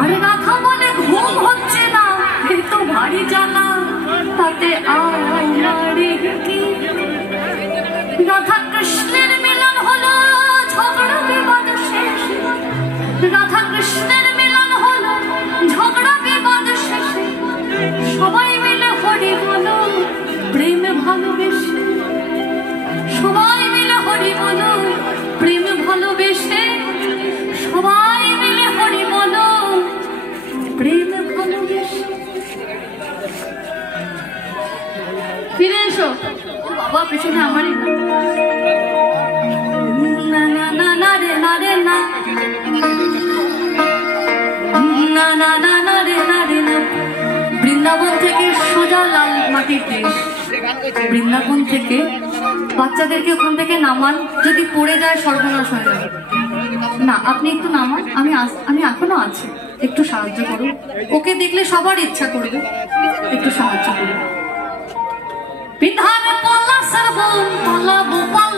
আরে রাধা বলে ঘুম হচ্ছে না, এ তো ভারী জানা, তাতে আমারে কি? রাধা কৃষ্ণের মিলন হলো, ঝগড়া বিবাদ শেষ। রাধা কৃষ্ণের মিলন হলো, ঝগড়া বিবাদ শেষ। সবাই মিলে হরি বলো, প্রেম ভালোবেসে। সবাই মিলে হরি বলো, প্রেম ভালোবেসে। সবাই মিলে হরি বলো, প্রেম ভালোবেসে। ফিরে এসো। ও বাবা, পেছনে আমারই না না না না রে না রে না না না না না রে না রে না। বৃন্দাবন থেকে সোজা লাল মাটির দেশ। বৃন্দাবন থেকে বাচ্চাদেরকে ওখান থেকে নামান, যদি পড়ে যায় সর্বনাশ হয়ে যাবে। না, আপনি একটু নামান, আমি এখনো আছি, একটু সাহায্য করুন। ওকে দেখলে সবার ইচ্ছা করবে, একটু সাহায্য করুন। বিধান পলা সর্বম পলা গোপাল